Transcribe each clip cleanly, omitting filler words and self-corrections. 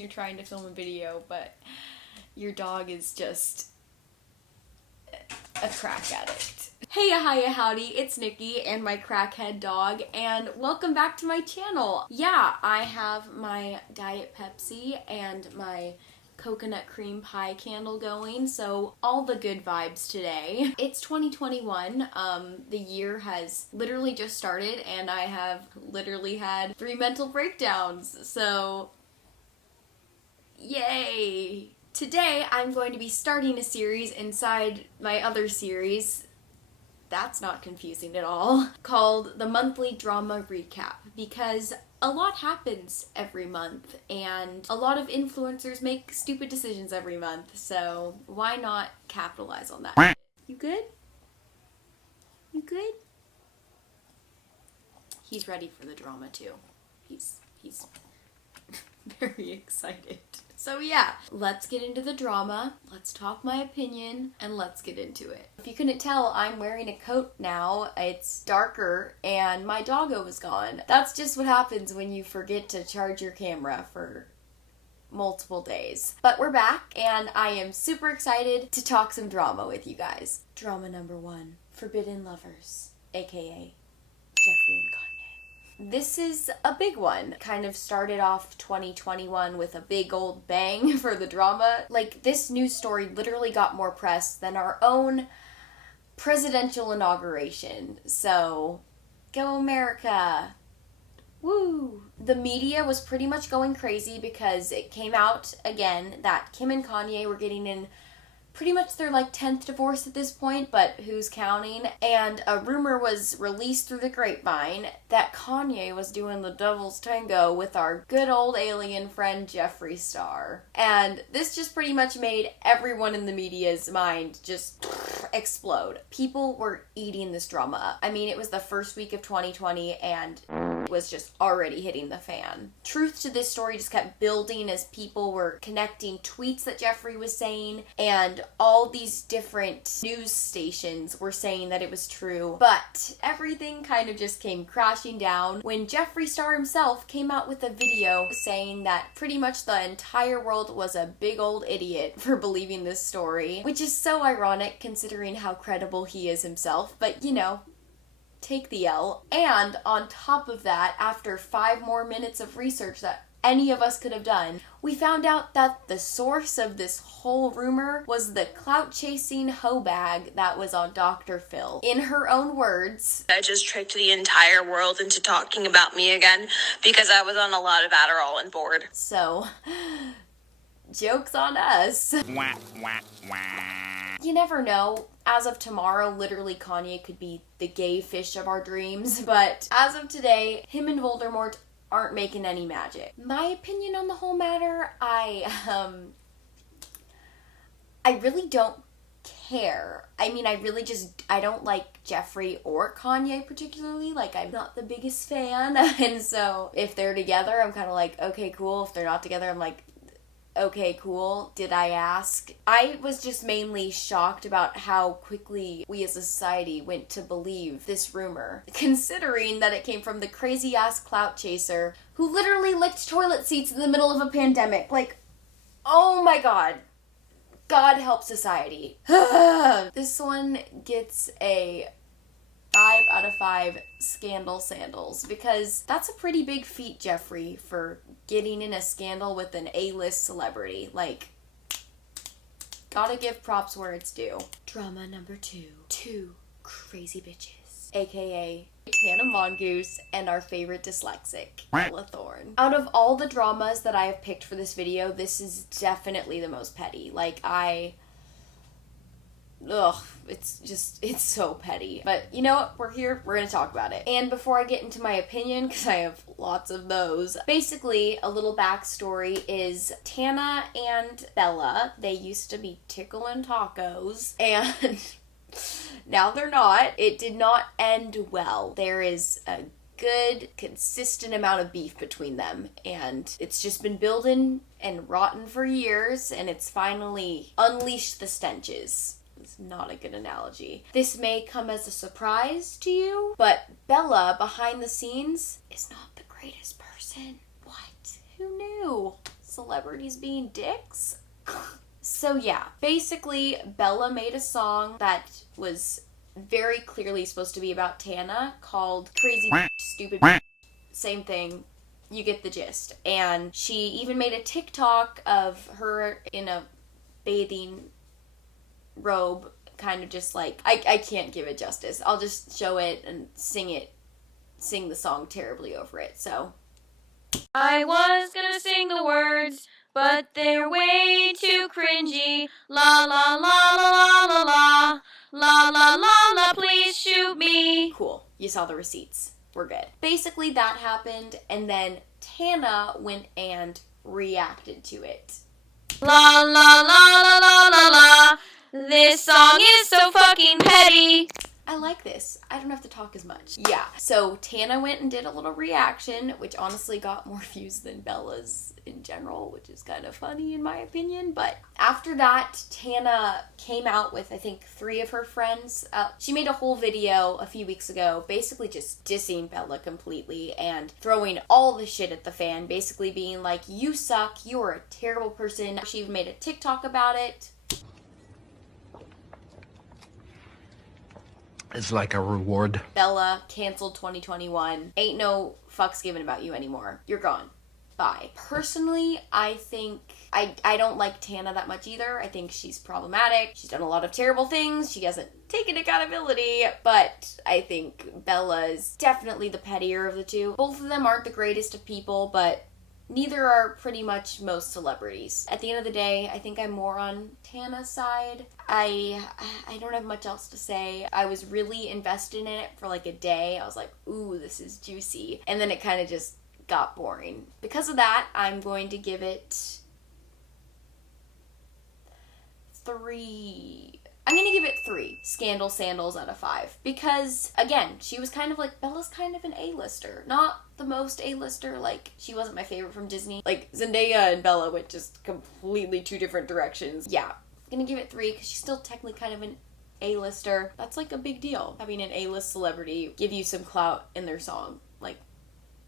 you're trying to film a video, but your dog is just a crack addict. Hey, hiya, howdy, it's Nikki and my crackhead dog, and welcome back to my channel. Yeah, I have my Diet Pepsi and my coconut cream pie candle going, so all the good vibes today. It's 2021, the year has literally just started, and I have literally had 3 mental breakdowns, so yay! Today I'm going to be starting a series inside my other series, that's not confusing at all, called the Monthly Drama Recap, because a lot happens every month, and a lot of influencers make stupid decisions every month, so why not capitalize on that? You good? You good? He's ready for the drama too. He's very excited. So yeah, let's get into the drama, let's talk my opinion, and let's get into it. If you couldn't tell, I'm wearing a coat now. It's darker, and my doggo is gone. That's just what happens when you forget to charge your camera for multiple days. But we're back, and I am super excited to talk some drama with you guys. Drama number 1, Forbidden Lovers, aka Jeffree and Kanye. This is a big one. Kind of started off 2021 with a big old bang for the drama. Like, this news story literally got more press than our own presidential inauguration. So, go America! Woo! The media was pretty much going crazy because it came out again that Kim and Kanye were getting in pretty much their 10th divorce at this point, but who's counting? And a rumor was released through the grapevine that Kanye was doing the devil's tango with our good old alien friend Jeffree Star. And this just pretty much made everyone in the media's mind just explode. People were eating this drama up. I mean, it was the first week of 2020 and was just already hitting the fan. Truth to this story just kept building as people were connecting tweets that Jeffree was saying, and all these different news stations were saying that it was true, but everything kind of just came crashing down when Jeffree Star himself came out with a video saying that pretty much the entire world was a big old idiot for believing this story, which is so ironic considering how credible he is himself, but you know, take the L. And on top of that, after 5 more minutes of research that any of us could have done, we found out that the source of this whole rumor was the clout-chasing hoe bag that was on Dr. Phil. In her own words, I just tricked the entire world into talking about me again because I was on a lot of Adderall and bored. So, joke's on us. Wah, wah, wah. You never know. As of tomorrow, literally Kanye could be the gay fish of our dreams, but as of today, him and Voldemort aren't making any magic. My opinion on the whole matter, I really don't care. I mean, I don't like Jeffree or Kanye particularly. I'm not the biggest fan, and so if they're together, I'm kind of like, okay, cool. If they're not together, I'm like, okay, cool. Did I ask? I was just mainly shocked about how quickly we as a society went to believe this rumor, considering that it came from the crazy-ass clout chaser who literally licked toilet seats in the middle of a pandemic. Oh my god. God help society. This one gets a 5 out of 5 scandal sandals, because that's a pretty big feat, Jeffree, for getting in a scandal with an A-list celebrity. Gotta give props where it's due. Drama number 2. 2 crazy bitches, aka Tana Mongoose and our favorite dyslexic, Bella Thorne. Out of all the dramas that I have picked for this video, this is definitely the most petty. It's so petty. But you know what? We're here. We're gonna talk about it. And before I get into my opinion, because I have lots of those, basically, a little backstory is Tana and Bella, they used to be tickling tacos, and now they're not. It did not end well. There is a good, consistent amount of beef between them, and it's just been building and rotten for years, and it's finally unleashed the stenches. It's not a good analogy. This may come as a surprise to you, but Bella, behind the scenes, is not the greatest person. What? Who knew? celebrities being dicks. So yeah, basically Bella made a song that was very clearly supposed to be about Tana called Crazy Stupid. Same thing. You get the gist. And she even made a TikTok of her in a bathing robe, kind of just like, I can't give it justice. I'll just show it and sing the song terribly over it. So I was gonna sing the words, but they're way too cringy. La la la la la la la. La la la la, please shoot me. cool. You saw the receipts. We're good. Basically that happened, and then Tana went and reacted to it. La la la la la la la. This song is so fucking petty. I like this. I don't have to talk as much. Yeah. So Tana went and did a little reaction, which honestly got more views than Bella's in general, which is kind of funny in my opinion. But after that, Tana came out with, I think, 3 of her friends. She made a whole video a few weeks ago, basically just dissing Bella completely and throwing all the shit at the fan, basically being like, you suck, you're a terrible person. She even made a TikTok about it. It's like a reward. Bella, canceled 2021. Ain't no fucks given about you anymore. You're gone. Bye. Personally, I think I don't like Tana that much either. I think she's problematic. She's done a lot of terrible things. She hasn't taken accountability, but I think Bella is definitely the pettier of the two. Both of them aren't the greatest of people, but neither are pretty much most celebrities. At the end of the day, I think I'm more on Tana's side. I don't have much else to say. I was really invested in it for like a day. I was like, ooh, this is juicy. And then it kind of just got boring. Because of that, I'm going to give it 3. I'm gonna give it 3 Scandal Sandals out of 5. Because, again, she was kind of like, Bella's kind of an A-lister. Not the most A-lister, like, she wasn't my favorite from Disney. Like, Zendaya and Bella went just completely 2 different directions. Yeah, I'm gonna give it 3 because she's still technically kind of an A-lister. That's like a big deal. Having an A-list celebrity give you some clout in their song. Like,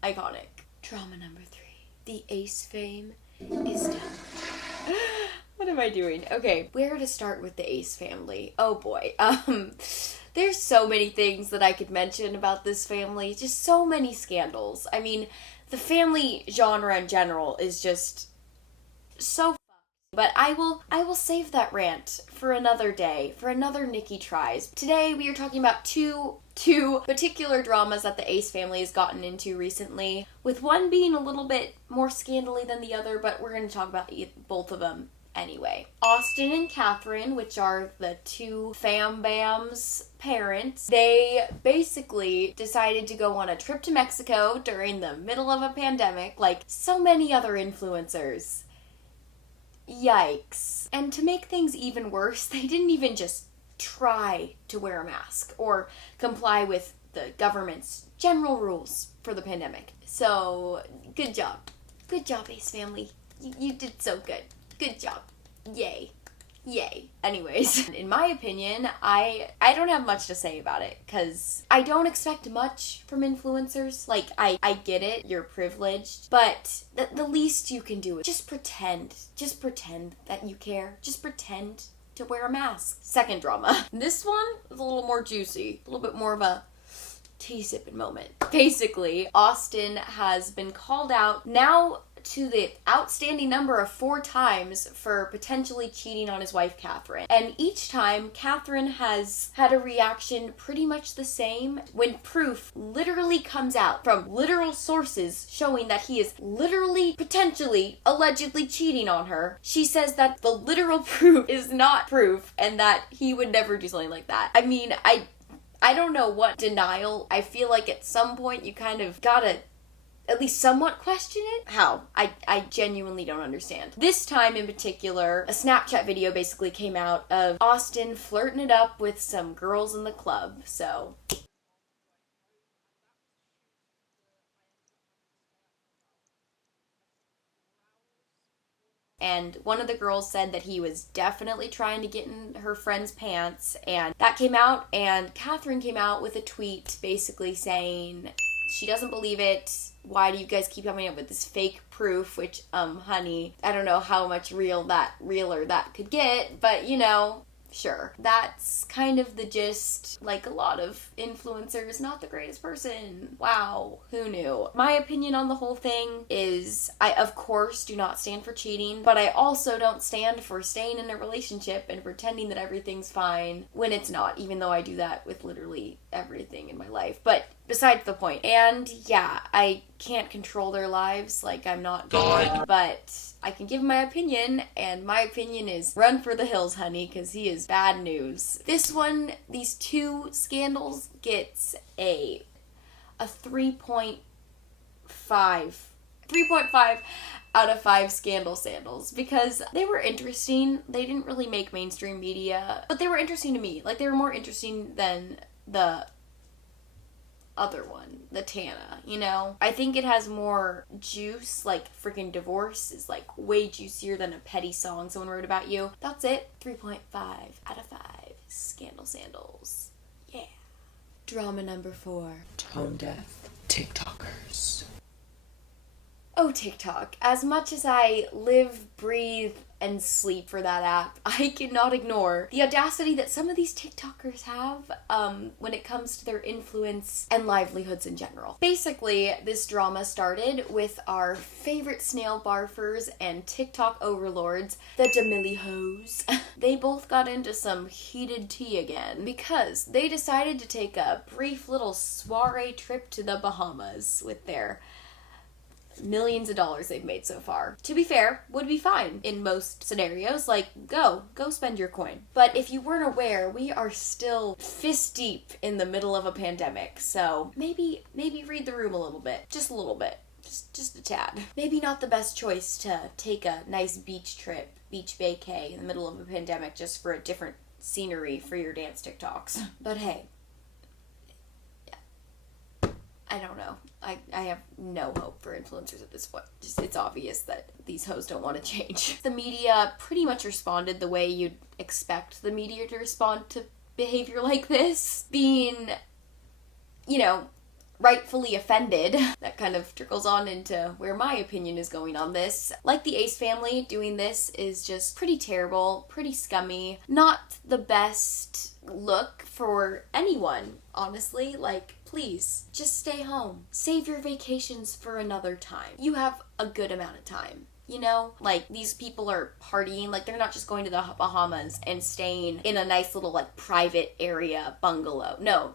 iconic. Drama number 3. The Ace fame is done. What am I doing? Okay, where to start with the Ace family? Oh boy. There's so many things that I could mention about this family. Just so many scandals. I mean, the family genre in general is just so fucked. But I will save that rant for another day, for another Nikki Tries. Today we are talking about two particular dramas that the Ace family has gotten into recently, with one being a little bit more scandally than the other, but we're going to talk about both of them anyway. Austin and Catherine, which are the 2 fam bams parents, they basically decided to go on a trip to Mexico during the middle of a pandemic, like so many other influencers. Yikes. And to make things even worse, they didn't even just try to wear a mask or comply with the government's general rules for the pandemic. So, good job. Good job, Ace family. You did so good. Good job. Yay. Yay. Anyways, in my opinion, I don't have much to say about it because I don't expect much from influencers. Like, I get it, you're privileged, but the least you can do is just pretend. Just pretend that you care. Just pretend to wear a mask. Second drama. This one is a little more juicy, a little bit more of a tea sipping moment. Basically, Austin has been called out now to the outstanding number of 4 times for potentially cheating on his wife, Catherine. And each time, Catherine has had a reaction pretty much the same when proof literally comes out from literal sources showing that he is literally, potentially, allegedly cheating on her. She says that the literal proof is not proof and that he would never do something like that. I mean, I don't know what denial. I feel like at some point you kind of gotta at least somewhat question it. How? I genuinely don't understand. This time in particular, a Snapchat video basically came out of Austin flirting it up with some girls in the club. So and one of the girls said that he was definitely trying to get in her friend's pants, and that came out, and Catherine came out with a tweet basically saying She doesn't believe it. Why do you guys keep coming up with this fake proof? Which, honey, I don't know how much realer that could get, but you know, sure. That's kind of the gist. Like, a lot of influencers, not the greatest person. Wow, who knew? My opinion on the whole thing is, I of course do not stand for cheating, but I also don't stand for staying in a relationship and pretending that everything's fine when it's not, even though I do that with literally everything in my life. But besides the point. And yeah, I can't control their lives, like I'm not God, but I can give my opinion, and my opinion is run for the hills, honey, because he is bad news. This one, these two scandals, gets a 3.5. 3.5 out of 5 scandal sandals, because they were interesting. They didn't really make mainstream media, but they were interesting to me. Like, they were more interesting than the other one, the Tana, you know? I think it has more juice. Like, freaking divorce is like way juicier than a petty song someone wrote about you. That's it. 3.5 out of 5 scandal sandals. Yeah. Drama number 4. Tone deaf TikTokers. Oh, TikTok. As much as I live, breathe, and sleep for that app, I cannot ignore the audacity that some of these TikTokers have when it comes to their influence and livelihoods in general. Basically, this drama started with our favorite snail barfers and TikTok overlords, the D'Amelio hoes. They both got into some heated tea again because they decided to take a brief little soiree trip to the Bahamas with their millions of dollars they've made so far. To be fair, would be fine in most scenarios. Like, go spend your coin. But if you weren't aware, we are still fist deep in the middle of a pandemic. So maybe read the room a little bit. Just a little bit. Just a tad. Maybe not the best choice to take a nice beach trip, beach vacay in the middle of a pandemic just for a different scenery for your dance TikToks. But hey, I don't know. I have no hope for influencers at this point. Just, it's obvious that these hoes don't want to change. The media pretty much responded the way you'd expect the media to respond to behavior like this. Being, you know, rightfully offended. That kind of trickles on into where my opinion is going on this. Like the Ace family, doing this is just pretty terrible, pretty scummy. Not the best look for anyone, honestly. Like, please, just stay home. Save your vacations for another time. You have a good amount of time. You know, like, these people are partying. Like, they're not just going to the Bahamas and staying in a nice little, like, private area bungalow. No,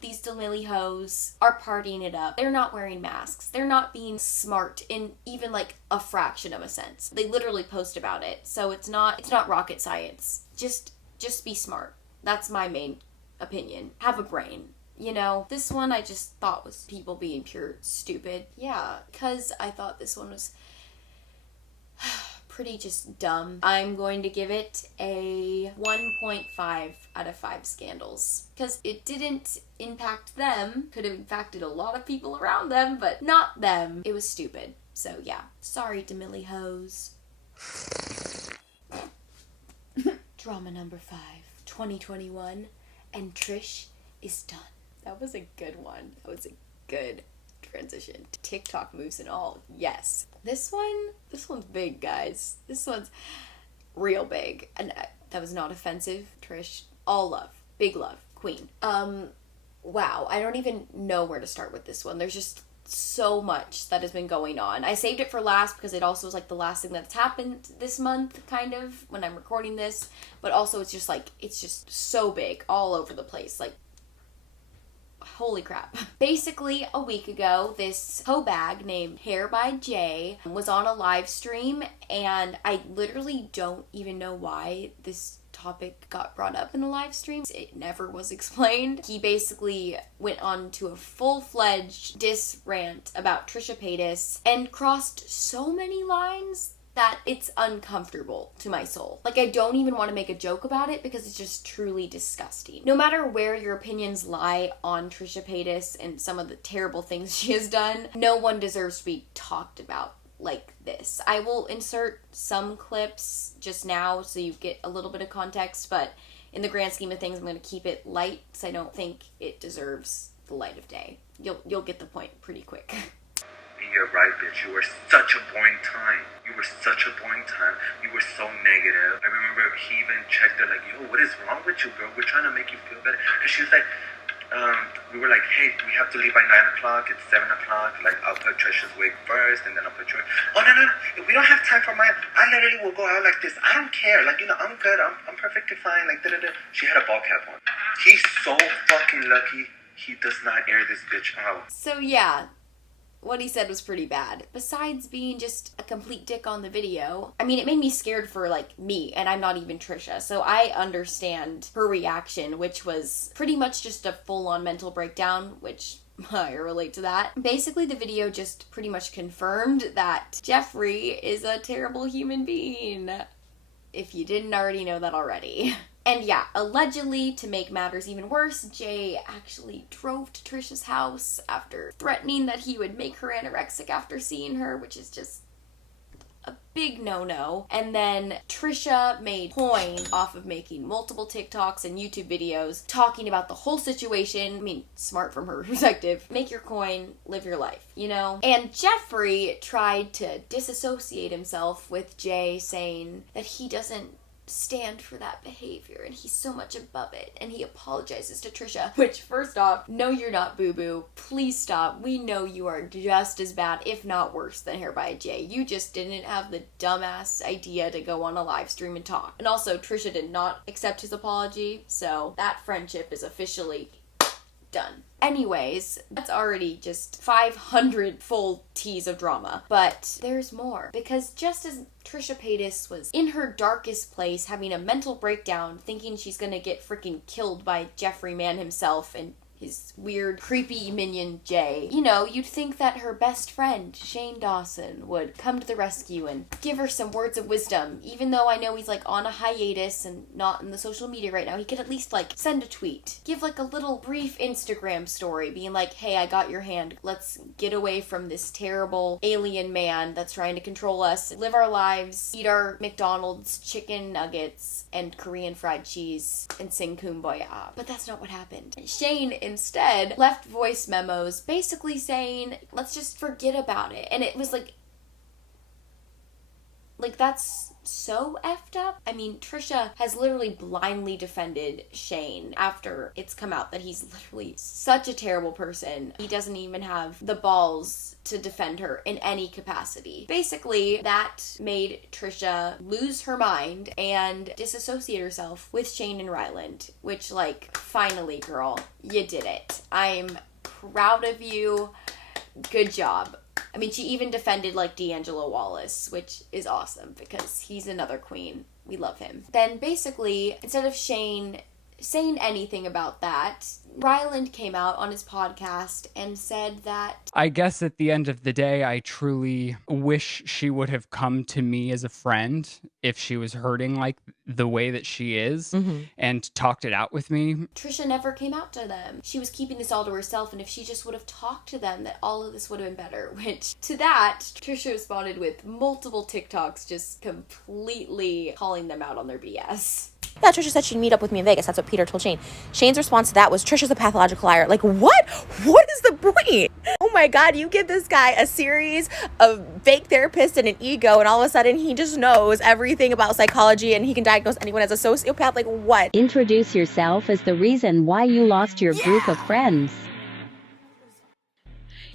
these D'Amelio hoes are partying it up. They're not wearing masks. They're not being smart in even, like, a fraction of a sense. They literally post about it. So it's not rocket science. Just be smart. That's my main opinion. Have a brain. You know, this one I just thought was people being pure stupid. Yeah, because I thought this one was pretty just dumb. I'm going to give it a 1.5 out of 5 scandals. Because it didn't impact them. Could have impacted a lot of people around them, but not them. It was stupid. So yeah. Sorry, D'Amelio hoes. Drama number 5. 2021. And Trish is done. That was a good one. That was a good transition. TikTok moves and all. Yes. This one's big, guys. This one's real big. And that was not offensive. Trish, all love. Big love. Queen. Wow. I don't even know where to start with this one. There's just so much that has been going on. I saved it for last because it also was like the last thing that's happened this month, kind of, when I'm recording this. But also it's just so big all over the place. Like, holy crap. Basically, a week ago, this hoe bag named Hair by Jay was on a live stream, and I literally don't even know why this topic got brought up in the live stream. It never was explained. He basically went on to a full-fledged diss rant about Trisha Paytas and crossed so many lines that it's uncomfortable to my soul. Like, I don't even want to make a joke about it because it's just truly disgusting. No matter where your opinions lie on Trisha Paytas and some of the terrible things she has done, no one deserves to be talked about like this. I will insert some clips just now so you get a little bit of context, but in the grand scheme of things, I'm going to keep it light because I don't think it deserves the light of day. You'll get the point pretty quick. You're right, bitch. You were such a boring time. You were such a boring time. You were so negative. I remember he even checked her like, yo, what is wrong with you, girl? We're trying to make you feel better. Because she was like, we were like, hey, we have to leave by 9 o'clock. It's 7 o'clock. Like, I'll put Trisha's wig first, and then I'll put yours. Oh, no. If we don't have time for mine, I literally will go out like this. I don't care. Like, I'm good. I'm perfectly fine. Like, da-da-da. She had a ball cap on. He's so fucking lucky he does not air this bitch out. So, yeah. What he said was pretty bad. Besides being just a complete dick on the video, I mean, it made me scared for, like, me, and I'm not even Trisha, so I understand her reaction, which was pretty much just a full-on mental breakdown, which I relate to that. Basically, the video just pretty much confirmed that Jeffrey is a terrible human being, if you didn't already know that already. And yeah, allegedly, to make matters even worse, Jay actually drove to Trisha's house after threatening that he would make her anorexic after seeing her, which is just a big no-no. And then Trisha made coin off of making multiple TikToks and YouTube videos talking about the whole situation. I mean, smart from her perspective. Make your coin, live your life, you know? And Jeffrey tried to disassociate himself with Jay, saying that he doesn't stand for that behavior and he's so much above it, and he apologizes to Trisha, which, first off, no, you're not, boo-boo. Please stop. We know you are just as bad, if not worse, than Hair by Jay. You just didn't have the dumbass idea to go on a live stream and talk. And also, Trisha did not accept his apology, so that friendship is officially done. Anyways, that's already just 500 full teas of drama. But there's more. Because just as Trisha Paytas was in her darkest place, having a mental breakdown, thinking she's gonna get freaking killed by Jeffrey Man himself and his weird, creepy minion, Jay. You know, you'd think that her best friend, Shane Dawson, would come to the rescue and give her some words of wisdom. Even though I know he's, like, on a hiatus and not in the social media right now, he could at least, like, send a tweet. Give, like, a little brief Instagram story being like, hey, I got your hand. Let's get away from this terrible alien man that's trying to control us. Live our lives, eat our McDonald's chicken nuggets and Korean fried cheese, and sing Kumbaya. But that's not what happened. Shane instead left voice memos basically saying, let's just forget about it. And it was like that's so effed up. I mean, Trisha has literally blindly defended Shane after it's come out that he's literally such a terrible person. He doesn't even have the balls to defend her in any capacity. Basically, that made Trisha lose her mind and disassociate herself with Shane and Ryland, which, like, finally, girl, you did it. I'm proud of you. Good job. I mean, she even defended, like, D'Angelo Wallace, which is awesome because he's another queen. We love him. Then, basically, instead of Shane saying anything about that, Ryland came out on his podcast and said that, I guess at the end of the day, I truly wish she would have come to me as a friend if she was hurting like the way that she is, and talked it out with me. Trisha never came out to them. She was keeping this all to herself, and if she just would have talked to them, that all of this would have been better. Which, to that, Trisha responded with multiple TikToks just completely calling them out on their BS. Yeah, Trisha said she'd meet up with me in Vegas. That's what Peter told Shane. Shane's response to that was, Trisha's a pathological liar. Like, what? What is the point? Oh my God, you give this guy a series of fake therapists and an ego, and all of a sudden he just knows everything about psychology and he can diagnose anyone as a sociopath. Like, what? Introduce yourself as the reason why you lost your group of friends.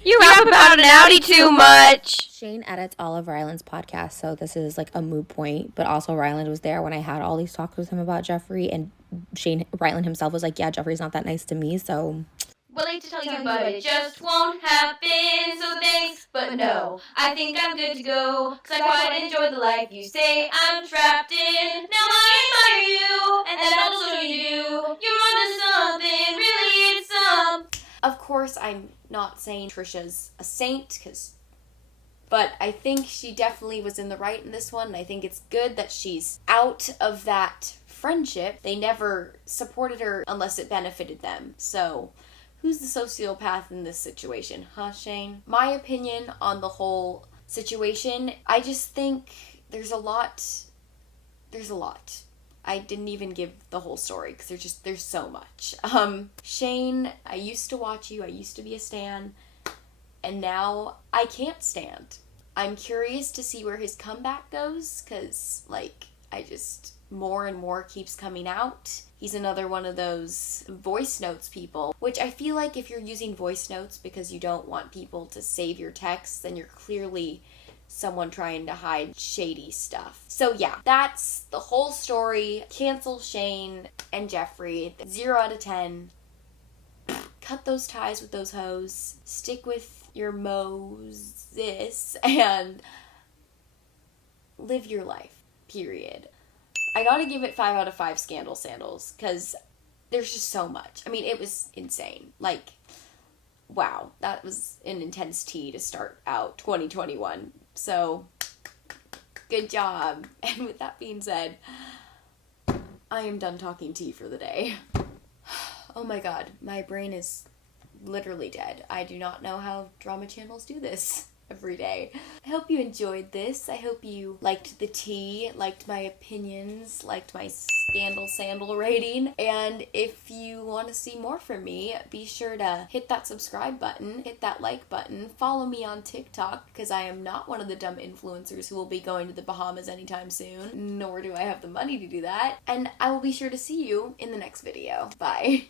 You rap about an Audi too much. Shane edits all of Ryland's podcasts, so this is like a moot point. But also, Ryland was there when I had all these talks with him about Jeffrey, and Ryland himself was like, yeah, Jeffrey's not that nice to me, so... Well, I hate to tell you, but it just won't happen, so thanks, but no. I think I'm good to go, cause I quite enjoy the life you say I'm trapped in. Now I admire you, and then I'll show you. You're onto something, really it's some. Of course, I'm not saying Trisha's a saint, but I think she definitely was in the right in this one, and I think it's good that she's out of that friendship. They never supported her unless it benefited them, so... who's the sociopath in this situation, huh, Shane? My opinion on the whole situation, I just think there's a lot. I didn't even give the whole story because there's so much. Shane, I used to watch you. I used to be a stan. And now I can't stand. I'm curious to see where his comeback goes because, like, more and more keeps coming out. He's another one of those voice notes people, which I feel like if you're using voice notes because you don't want people to save your texts, then you're clearly someone trying to hide shady stuff. So yeah, that's the whole story. Cancel Shane and Jeffree. 0 out of 10. Cut those ties with those hoes. Stick with your Moses and live your life. Period. I gotta give it 5 out of 5 scandal sandals because there's just so much. I mean, it was insane. Like, wow, that was an intense tea to start out 2021. So, good job. And with that being said, I am done talking tea for the day. Oh my god, my brain is literally dead. I do not know how drama channels do this every day. I hope you enjoyed this. I hope you liked the tea, liked my opinions, liked my scandal sandal rating. And if you want to see more from me, be sure to hit that subscribe button, hit that like button, follow me on TikTok because I am not one of the dumb influencers who will be going to the Bahamas anytime soon, nor do I have the money to do that. And I will be sure to see you in the next video. Bye.